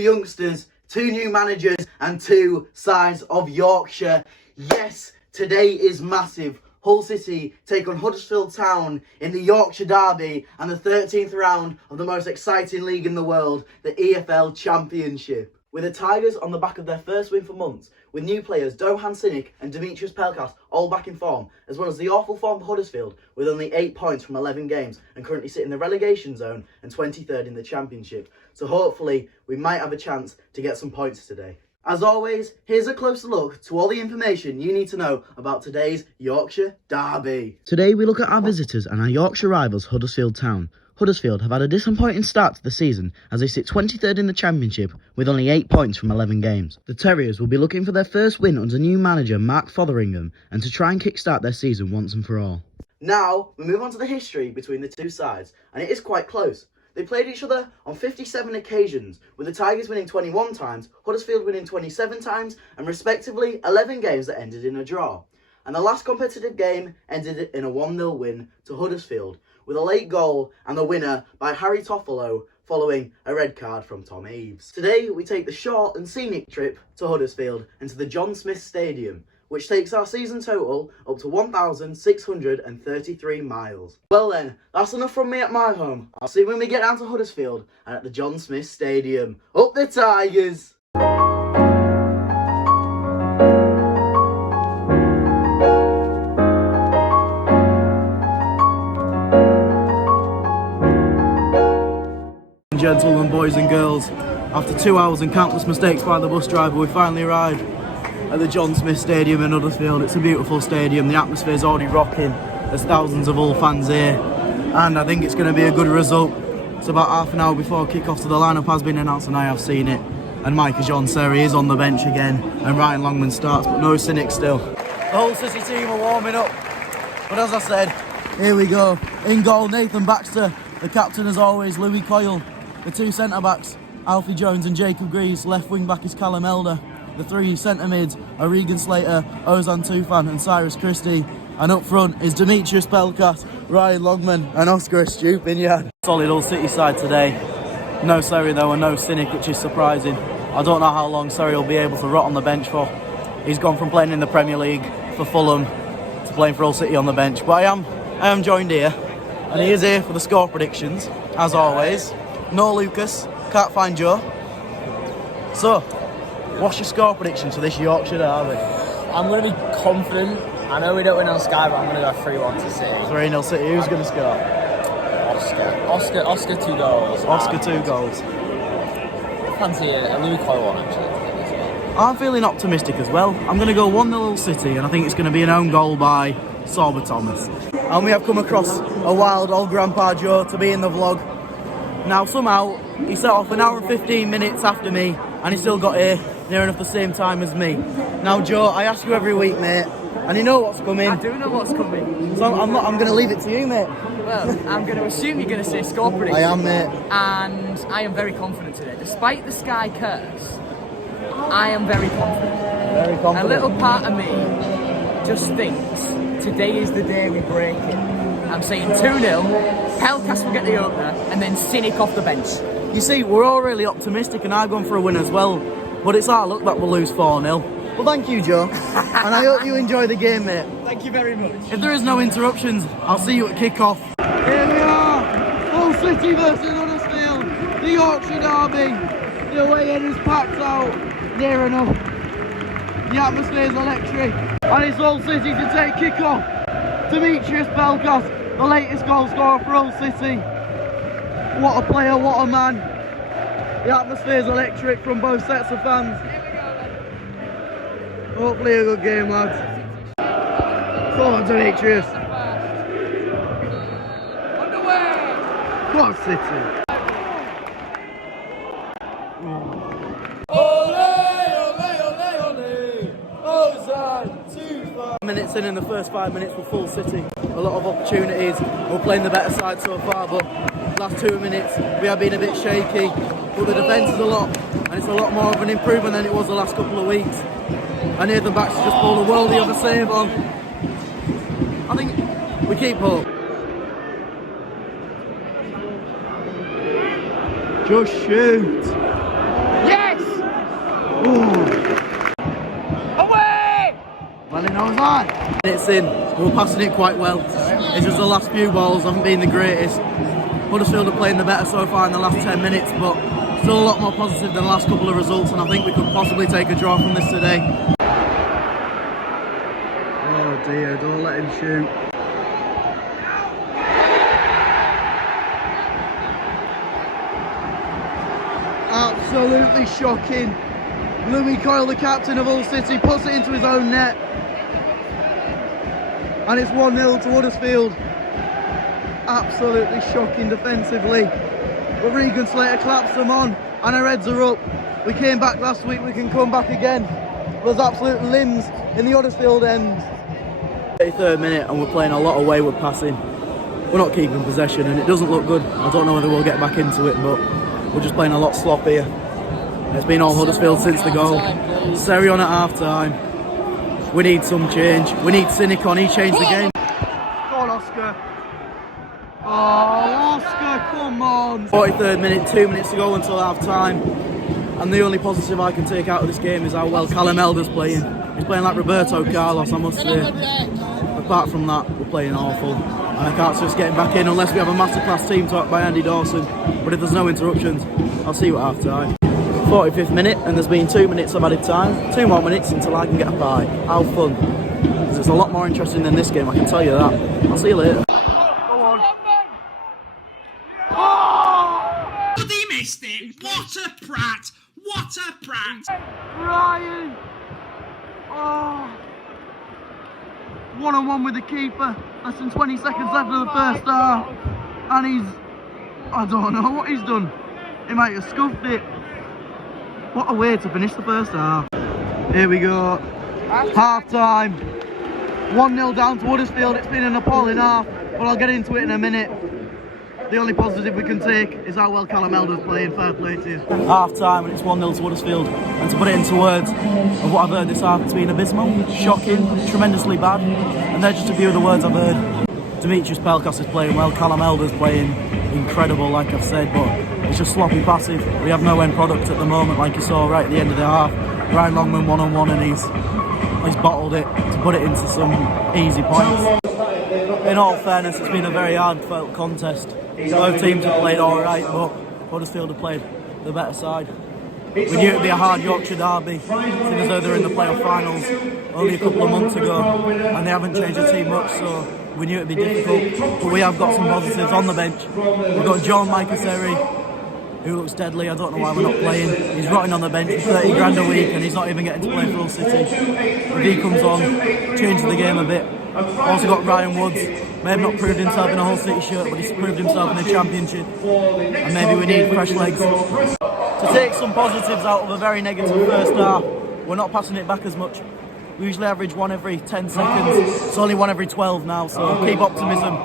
youngsters, 2 new managers and 2 sides of Yorkshire. Yes, today is massive. Hull City take on Huddersfield Town in the Yorkshire Derby and the 13th round of the most exciting league in the world, the EFL Championship. With the Tigers on the back of their first win for months, with new players Dohan Sinek and Demetrius Pelkas all back in form, as well as the awful form of Huddersfield with only 8 points from 11 games and currently sit in the relegation zone and 23rd in the Championship. So hopefully we might have a chance to get some points today. As always, here's a closer look to all the information you need to know about today's Yorkshire Derby. Today we look at our visitors and our Yorkshire rivals Huddersfield Town. Huddersfield have had a disappointing start to the season as they sit 23rd in the Championship with only 8 points from 11 games. The Terriers will be looking for their first win under new manager Mark Fotheringham and to try and kickstart their season once and for all. Now we move on to the history between the 2 sides, and it is quite close. They played each other on 57 occasions, with the Tigers winning 21 times, Huddersfield winning 27 times, and respectively 11 games that ended in a draw. And the last competitive game ended in a 1-0 win to Huddersfield, with a late goal and the winner by Harry Toffolo following a red card from Tom Eaves. Today we take the short and scenic trip to Huddersfield and to the John Smith Stadium, which takes our season total up to 1,633 miles. Well then, that's enough from me at my home. I'll see you when we get down to Huddersfield and at the John Smith Stadium. Up the Tigers! Gentlemen, boys and girls, after 2 hours and countless mistakes by the bus driver, we finally arrived at the John Smith Stadium in Huddersfield. It's a beautiful stadium, the atmosphere's already rocking, there's thousands of Hull fans here, and I think it's going to be a good result. It's about half an hour before kick-off, so the lineup has been announced and I have seen it. And Micah John-Serry is on the bench again, and Ryan Longman starts, but no Sinek still. The Hull City team are warming up, but as I said, here we go. In goal, Nathan Baxter, the captain as always, Louis Coyle. The 2 centre-backs, Alfie Jones and Jacob Greaves. Left wing-back is Callum Elder. The 3 centre-mids are Regan Slater, Ozan Tufan and Cyrus Christie. And up front is Demetrius Pelkas, Ryan Longman and Oscar Estupinian. Solid Hull City side today. No Surrey though and no Sinek, which is surprising. I don't know how long Surrey will be able to rot on the bench for. He's gone from playing in the Premier League for Fulham to playing for Hull City on the bench. But I am joined here, and he is here for the score predictions, as always. No Lucas, can't find Joe. So, what's your score prediction for this Yorkshire Derby? I'm going to be confident. I know we don't win on Sky, but I'm going to go 3-1 to City. 3-0 City. Who's going to score? Oscar 2 goals. Oscar 2 goals. I fancy a Louis Coyle one, actually. I'm feeling optimistic as well. I'm going to go 1-0 Hull City, and I think it's going to be an own goal by Sorba Thomas. And we have come across a wild old Grandpa Joe to be in the vlog. Now somehow he set off an hour and 15 minutes after me and he still got here near enough the same time as me. Now Joe, I ask you every week, mate, and you know what's coming. I do know what's coming. So I'm going to leave it to you, mate. Well, I'm going to assume you're going to say score prediction. I am, mate. And I am very confident today. Despite the Sky curse, I am very confident. Very confident. A little part of me just thinks today is the day we break it. I'm saying 2-0. Pelkas will get the opener, and then Sinek off the bench. You see, we're all really optimistic, and I've gone for a win as well. But it's our luck that we'll lose 4-0. Well, thank you, Joe. And I hope you enjoy the game, mate. Thank you very much. If there is no interruptions, I'll see you at kick-off. Here we are, Hull City versus Huddersfield, the Yorkshire Derby. The away end is packed out, near enough. The atmosphere is electric, and it's Hull City to take kick-off. Demetrius Pelkas, the latest goal scorer for Hull City. What a player, what a man. The atmosphere is electric from both sets of fans. Hopefully a good game, lads. Come on, Demetrius. Come on, City. Minutes in the first 5 minutes were full City. A lot of opportunities. We're playing the better side so far, but last 2 minutes we have been a bit shaky. But the defence is a lot, and it's a lot more of an improvement than it was the last couple of weeks. And Nathan Baxter just pulled a worldie of a save on. I think we keep hope. Just shoot. Yeah! Away! Well, he knows that. It's in. We're passing it quite well. It's just the last few balls haven't been the greatest. Huddersfield are playing the better so far in the last 10 minutes, but still a lot more positive than the last couple of results, and I think we could possibly take a draw from this today. Oh dear, don't let him shoot. Absolutely shocking. Louis Coyle, the captain of Hull City, puts it into his own net. And it's 1-0 to Huddersfield. Absolutely shocking defensively. But Regan Slater claps them on and our heads are up. We came back last week, we can come back again. There's absolute limbs in the Huddersfield end. 33rd minute and we're playing a lot of wayward passing. We're not keeping possession and it doesn't look good. I don't know whether we'll get back into it, but we're just playing a lot sloppier. It's been all Huddersfield since the goal. Seri on at half time. We need some change. We need Cynic on, he changed the game. Go on, Oscar. Oh, Oscar, come on. 43rd minute, 2 minutes to go until half time. And the only positive I can take out of this game is how well Callum Elder's playing. He's playing like Roberto Carlos, I must say. Apart from that, we're playing awful. And I can't see us getting back in unless we have a masterclass team talk by Andy Dawson. But if there's no interruptions, I'll see you at half time. 45th minute, and there's been 2 minutes of added time. 2 more minutes until I can get a pie. How fun. Because it's a lot more interesting than this game, I can tell you that. I'll see you later. Go on. Oh! They missed it. What a prat. What a prat. Ryan. Oh. 1-on-1 with the keeper. Less than 20 seconds left of the first half. And he's... I don't know what he's done. He might have scuffed it. What a way to finish the first half. Here we go. Half time. 1-0 down to Huddersfield. It's been an appalling half, but I'll get into it in a minute. The only positive we can take is how well Callum Elder's playing. Fair play to you. Half time and it's 1-0 to Huddersfield. And to put it into words of what I've heard this half, it's been abysmal, shocking, tremendously bad. And they're just a few of the words I've heard. Demetrius Pelkas is playing well, Callum Elder's playing incredible, like I've said, but it's just sloppy passive. We have no end product at the moment, like you saw right at the end of the half. Ryan Longman 1-on-1 and he's bottled it to put it into some easy points. In all fairness, it's been a very hard-fought contest. Both teams have played alright, but Huddersfield have played the better side. We knew it would be a hard Yorkshire derby, seeing as though they're in the playoff finals only a couple of months ago, and they haven't changed the team much, so we knew it would be difficult. But we have got some positives on the bench. We've got John Micaseri, who looks deadly. I don't know why we're not playing. He's rotting on the bench for 30 grand a week, and he's not even getting to play for Hull City. If he comes on, changes the game a bit. Also got Ryan Woods. May have not proved himself in a Hull City shirt, but he's proved himself in the Championship. And maybe we need fresh legs. To take some positives out of a very negative first half, we're not passing it back as much. We usually average 1 every 10 seconds. It's only 1 every 12 now, so keep optimism.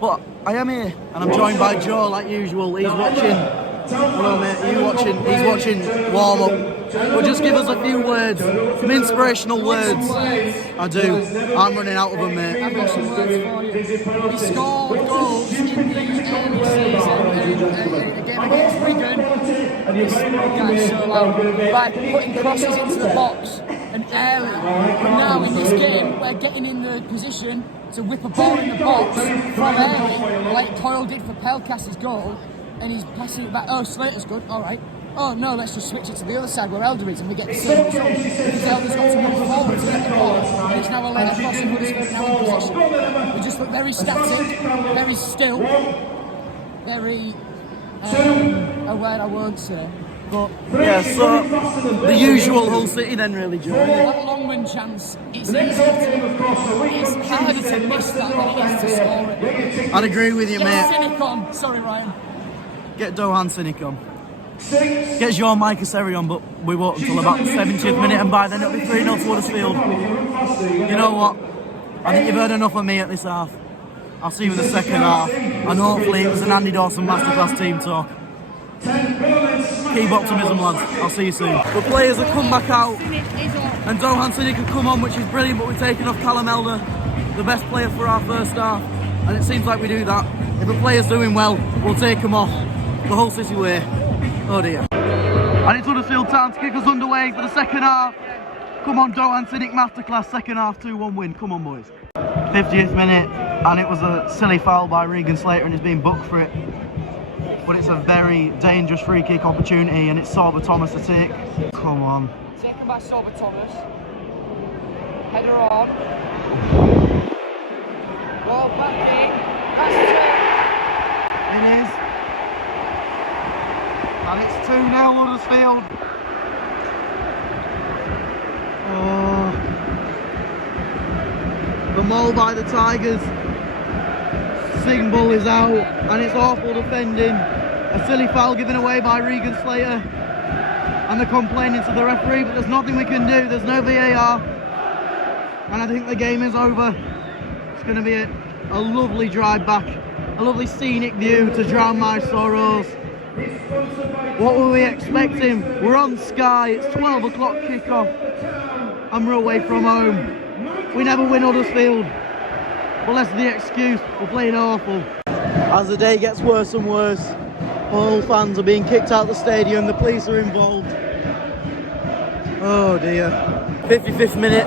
But I am here, and I'm joined by Joe like usual. He's watching. Hello mate, are you watching? He's watching warm up. But just give us a few words, some inspirational words. I do. I'm running out of them, mate. I've got some words for you. He scored goals in the early season in a game against Wigan. This guy's so loud. By putting crosses into the box and early. But now in this game, we're getting in the position to whip a ball in the box from early, like Coyle did for Pelkas' goal. And he's passing it back. Oh, Slater's good. All right. Oh no, let's just switch it to the other side where Elder is, and we get the same result. Because Elder's got to move forward to get the ball, and it's now a late cross and Huddersfield now in possession. We just look very static, very still, very aware. I won't say, but yeah. So the usual Hull City then, really, Joe. That Longman chance, it's harder to miss that than it is to score it. I'd agree with you, mate. Cynic on. Sorry, Ryan. Get Dohan Cynic on. Get Jean Micaseri on, but we won't until about the 70th minute, and by then it'll be 3-0 to Huddersfield. You know what? I think you've heard enough of me at this half. I'll see you in the second half, and hopefully it was an Andy Dawson masterclass team talk. Keep optimism, lads. I'll see you soon. The players have come back out, and Dohan Cynic have come on, which is brilliant, but we're taking off Callum Elder, the best player for our first half, and it seems like we do that. If the player's doing well, we'll take him off. The Hull City way. Oh dear. And it's Huddersfield Town to kick us underway for the second half. Come on, Doan Cynic Masterclass, second half 2-1 win. Come on, boys. 50th minute, and it was a silly foul by Regan Slater and he's being booked for it. But it's a very dangerous free kick opportunity and it's Sorba Thomas to take. Come on. Taken by Sorba Thomas. Header on. Ball back in. That's it. It is. And it's 2-0 Huddersfield. Oh. The maul by the Tigers. Signal is out and it's awful defending. A silly foul given away by Regan Slater. And they're complaining to the referee, but there's nothing we can do. There's no VAR. And I think the game is over. It's going to be a lovely drive back. A lovely scenic view to drown my sorrows. What were we expecting? We're on Sky, it's 12 o'clock kickoff. And we're away from home. We never win Huddersfield. Well, that's the excuse. We're playing awful. As the day gets worse and worse, all fans are being kicked out of the stadium. The police are involved. Oh dear. 55th minute.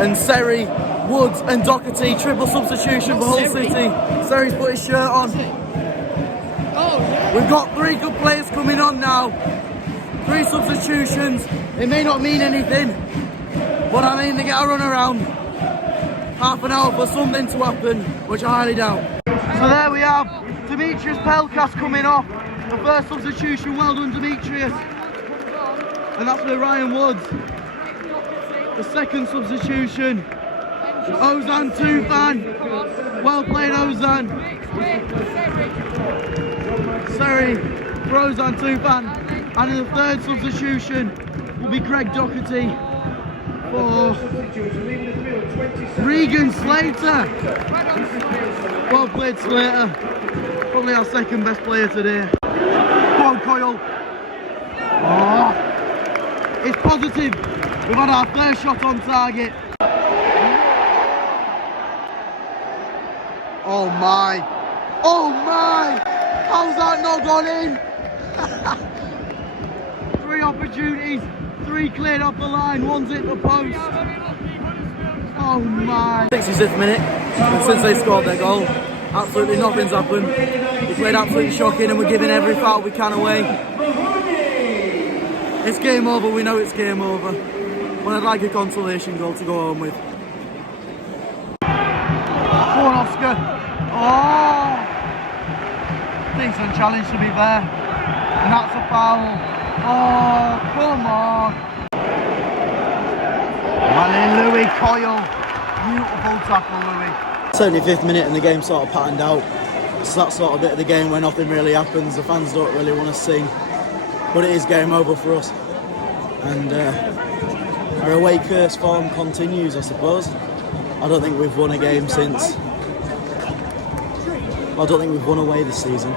And Seri, Woods and Doherty, triple substitution for Hull City. Seri's put his shirt on. We've got 3 good players coming on now. 3 substitutions. It may not mean anything, but I mean they get a run around. Half an hour for something to happen, which I highly doubt. So there we have Demetrius Pelkas coming off. The first substitution, well done Demetrius. And that's with Ryan Woods. The second substitution, Ozan Tufan. Well played Ozan. Sorry for Ozan Tufan. And in the third substitution will be Greg Doherty for Regan Slater. Well played Slater. Probably our second best player today. Go on Coyle. Oh, it's positive. We've had our first shot on target. Oh my. Oh my. How's that not gone in? 3 opportunities. 3 cleared off the line, 1's hit the post. Oh my. 65th minute, and since they scored their goal, absolutely nothing's happened. We played absolutely shocking and we're giving every foul we can away. It's game over, we know it's game over. But I'd like a consolation goal to go home with. Go on Oscar. Oh! Decent challenge to be there. And that's a foul. Oh, come on. And then Louis Coyle. Beautiful tackle, Louis. 75th minute and the game sort of patterned out. It's that sort of bit of the game where nothing really happens. The fans don't really want to sing. But it is game over for us. And our away curse form continues, I suppose. I don't think we've won a game since... I don't think we've won away this season.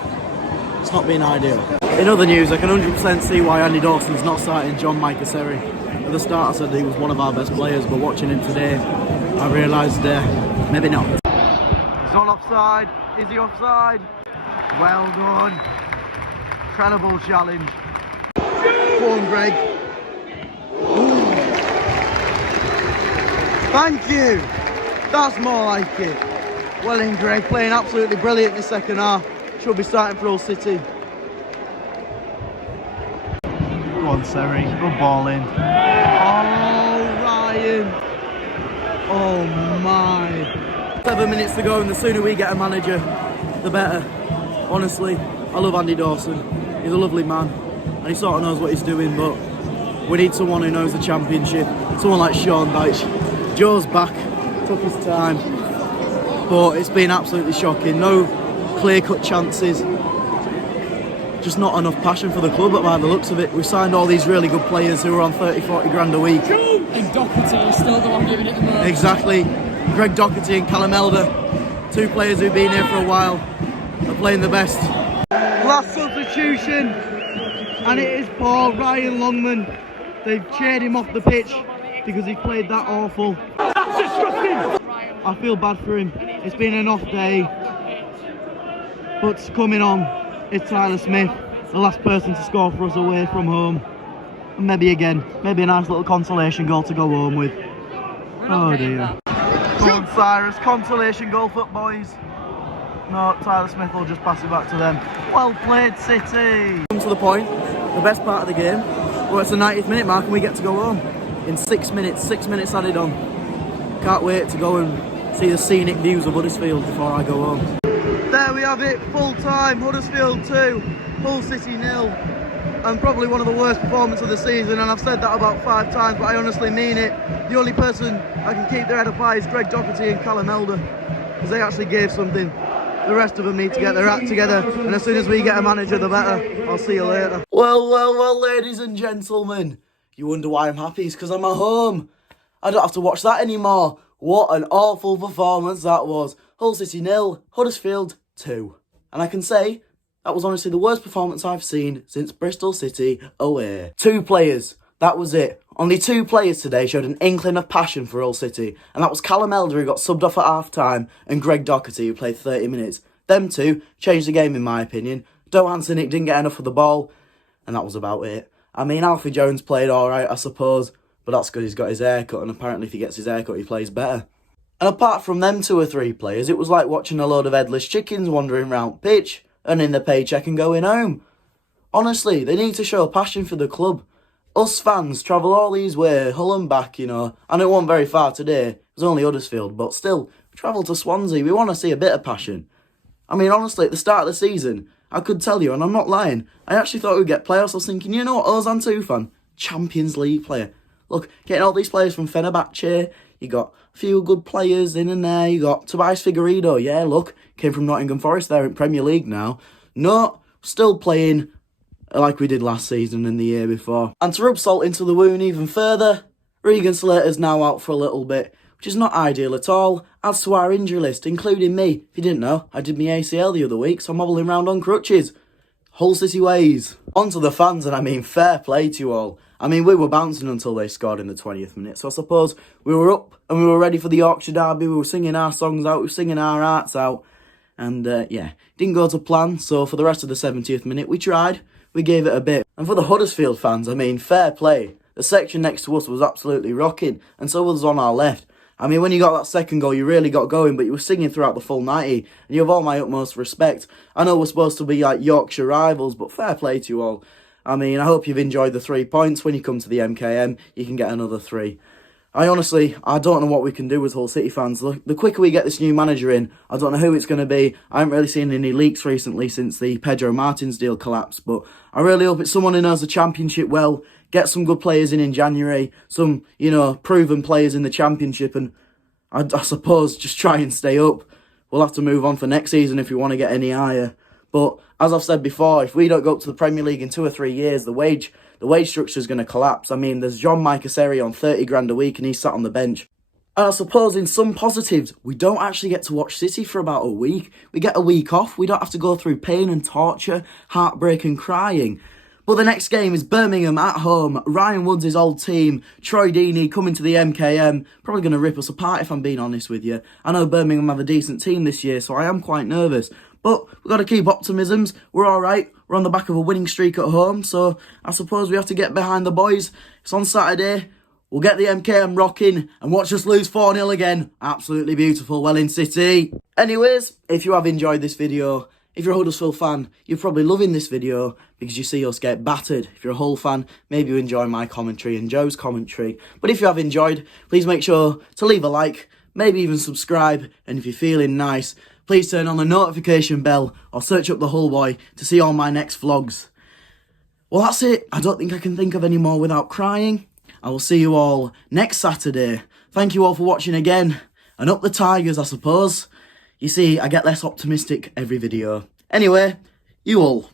It's not been ideal. In other news, I can 100% see why Andy Dawson's not starting John Micah Seri. At the start I said he was one of our best players, but watching him today, I realised maybe not. He's not offside. Is he offside? Well done. Incredible challenge. Go on, Greg. Ooh. Thank you. That's more like it. Well in, Greg, playing absolutely brilliant in the second half. Should be starting for Hull City. Go on, Seri. Good ball in. Oh, Ryan. Oh, my. 7 minutes to go, and the sooner we get a manager, the better. Honestly, I love Andy Dawson. He's a lovely man, and he sort of knows what he's doing, but we need someone who knows the Championship. Someone like Sean Dyche. Joe's back. Took his time. But it's been absolutely shocking. No clear-cut chances. Just not enough passion for the club by the looks of it. We've signed all these really good players who are on 30-40 grand a week. And Doherty is still the one giving it the most. Exactly. Greg Doherty and Callum Elder, 2 players who've been here for a while, are playing the best. Last substitution, and it is for Ryan Longman. They've cheered him off the pitch because he played that awful. That's disgusting! I feel bad for him. It's been an off day. But coming on, it's Tyler Smith. the last person to score for us away from home. And maybe again, maybe a nice little consolation goal to go home with. Oh dear. Come on, Cyrus, consolation goal for boys. No, Tyler Smith will just pass it back to them. Well played, City. Come to the point, the best part of the game. Well, it's the 90th minute mark and we get to go home in 6 minutes. 6 minutes added on. Can't wait to go and see the scenic views of Huddersfield before I go home. There we have it, full time, Huddersfield 2, Hull City 0. And probably one of the worst performances of the season, and I've said that about 5 times, but I honestly mean it. The only person I can keep their head up high is Greg Docherty and Callum Elder, because they actually gave something. The rest of them need to get their act together, and as soon as we get a manager, the better. I'll see you later. Well, ladies and gentlemen, you wonder why I'm happy? It's because I'm at home. I don't have to watch that anymore. What an awful performance that was. Hull City 0, Huddersfield 2. And I can say, that was honestly the worst performance I've seen since Bristol City away. 2 players, that was it. Only 2 players today showed an inkling of passion for Hull City, and that was Callum Elder, who got subbed off at half-time, and Greg Docherty, who played 30 minutes. Them 2 changed the game in my opinion. Dohan Nick didn't get enough of the ball, and that was about it. I mean, Alfie Jones played alright, I suppose, but that's because he's got his haircut, and apparently if he gets his haircut, he plays better. And apart from them 2 or 3 players, it was like watching a load of headless chickens wandering round pitch, earning their paycheck and going home. Honestly, they need to show passion for the club. Us fans travel all these way, Hull and back, you know. And it wasn't very far today. It was only Huddersfield, but still, we travel to Swansea. We want to see a bit of passion. I mean, honestly, at the start of the season, I could tell you, and I'm not lying, I actually thought we'd get playoffs. I was thinking, you know what, Ozan Tufan, Champions League player. Look, getting all these players from Fenerbahce, you got a few good players in and there, you got Tobias Figueiredo, yeah, look, came from Nottingham Forest, there in Premier League now. No, still playing like we did last season and the year before. And to rub salt into the wound even further, Regan Slater's now out for a little bit, which is not ideal at all. Adds to our injury list, including me. If you didn't know, I did my ACL the other week, so I'm hobbling around on crutches. Hull City ways. On to the fans, and I mean fair play to you all. I mean, we were bouncing until they scored in the 20th minute, so I suppose we were up and we were ready for the Yorkshire derby. We were singing our songs out, we were singing our hearts out. And yeah, didn't go to plan, so for the rest of the 70th minute, we tried. We gave it a bit. And for the Huddersfield fans, I mean, fair play. The section next to us was absolutely rocking, and so was on our left. I mean, when you got that second goal, you really got going, but you were singing throughout the full 90, and you have all my utmost respect. I know we're supposed to be like Yorkshire rivals, but fair play to you all. I mean, I hope you've enjoyed the 3 points. When you come to the MKM, you can get another 3. I don't know what we can do with Hull City fans. The quicker we get this new manager in, I don't know who it's going to be. I haven't really seen any leaks recently since the Pedro Martins deal collapsed, but I really hope it's someone who knows the Championship well, get some good players in January, some, you know, proven players in the Championship, and I suppose just try and stay up. We'll have to move on for next season if we want to get any higher. But as I've said before, if we don't go up to the Premier League in 2 or 3 years, the wage structure is going to collapse. I mean, there's John Micaseri on 30 grand a week and he's sat on the bench. And I suppose in some positives, we don't actually get to watch City for about a week. We get a week off. We don't have to go through pain and torture, heartbreak and crying. But the next game is Birmingham at home. Ryan Woods' old team. Troy Deeney coming to the MKM. Probably going to rip us apart if I'm being honest with you. I know Birmingham have a decent team this year, so I am quite nervous. But we've got to keep optimisms. We're alright. We're on the back of a winning streak at home, so I suppose we have to get behind the boys. It's on Saturday. We'll get the MKM rocking and watch us lose 4-0 again. Absolutely beautiful. Well in City. Anyways, if you have enjoyed this video, if you're a Huddersfield fan, you're probably loving this video because you see us get battered. If you're a Hull fan, maybe you enjoy my commentary and Joe's commentary. But if you have enjoyed, please make sure to leave a like, maybe even subscribe. And if you're feeling nice, please turn on the notification bell or search up the Hull Boy to see all my next vlogs. Well, that's it. I don't think I can think of any more without crying. I will see you all next Saturday. Thank you all for watching again. And up the Tigers, I suppose. You see, I get less optimistic every video. Anyway, you all.